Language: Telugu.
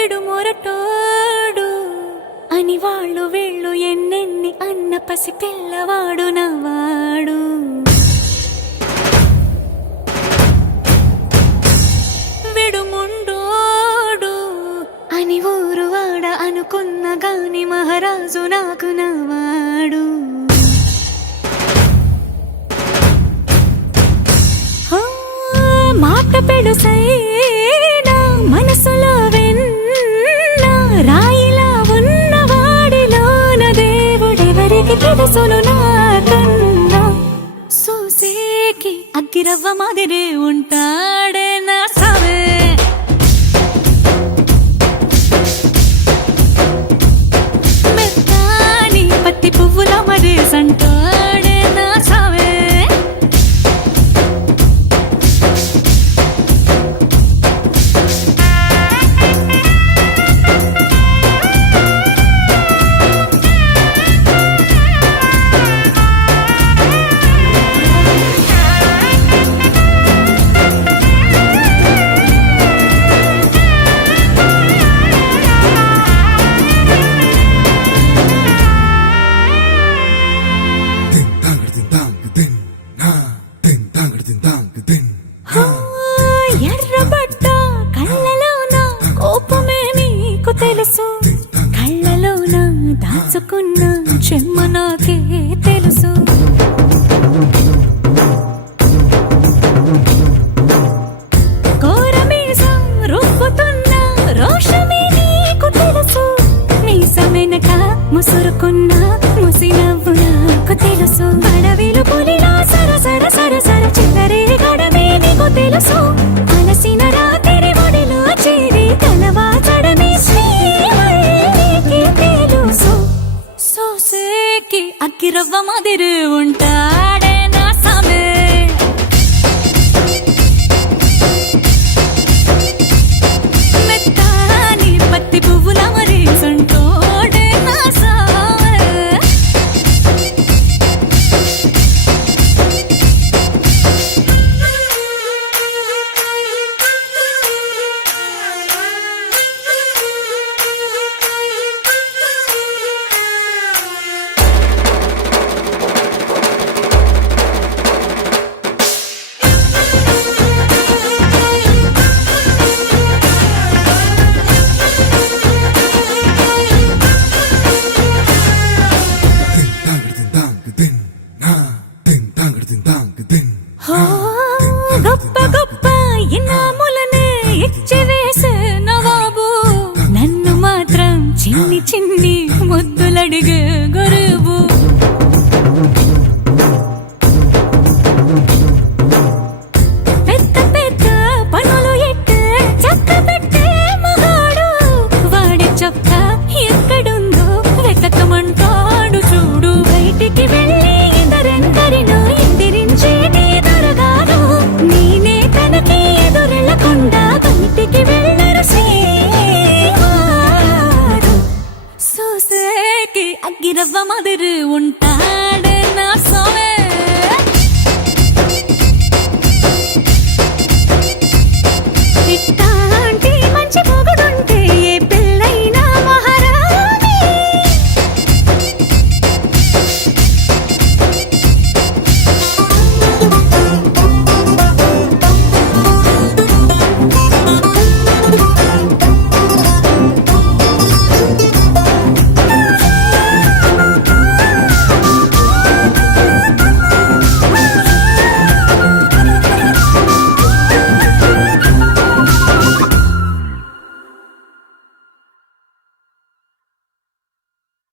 విడు మొరటోడు అని వాళ్ళు వీళ్ళు ఎన్నెన్ని అన్న పసి పిల్లవాడు నవ్వాడు. విడు ముండోడు అని ఊరు వాడ అనుకున్న గాని మహారాజు నాకు నవ్వాడు. మాట పెడుసైనా మనసులో వెన్న రాయిలా ఉన్నవాడిలోన దేవుడెవరికి తెలుసును నాకన్నా. సూసేకి అగ్గిరవ్వ మాదిరే ఉంటాడే నా సావే. మెత్తాని పత్తి పువ్వుల మరేసంటాడే నా సావే. ఎర్రబడ్డ కళ్ళలోన కోపమే నీకు తెలుసు, కళ్ళలోన దాచుకున్న చెమ్మ నాకే తెలుసు. కోరమీసం రుబ్బుతున్న రోషమే నీకు తెలుసు, మీసమెనక ముసురుకున్న ముసినవ్వు నాకు తెలుసు. అడవిలు పులిలా సరసర సరసర చివరే గడమే నీకు తెలుసు. అలసిన రాత్రి ఒడిలో చేరి కలవాచడమే శ్రీవల్లికి తెలుసు. సోసేకి అగ్గిరవ్వ మాదిరి ఉంటాడే నా సామే. మెత్తాని పత్తి పువ్వుల మరేసంటోడే నా సామే. గొప్ప గొప్ప ఇనాములనే ఇచ్చివేసే నవాబు, నన్ను మాత్రం చిన్ని చిన్ని ముద్దులడిగే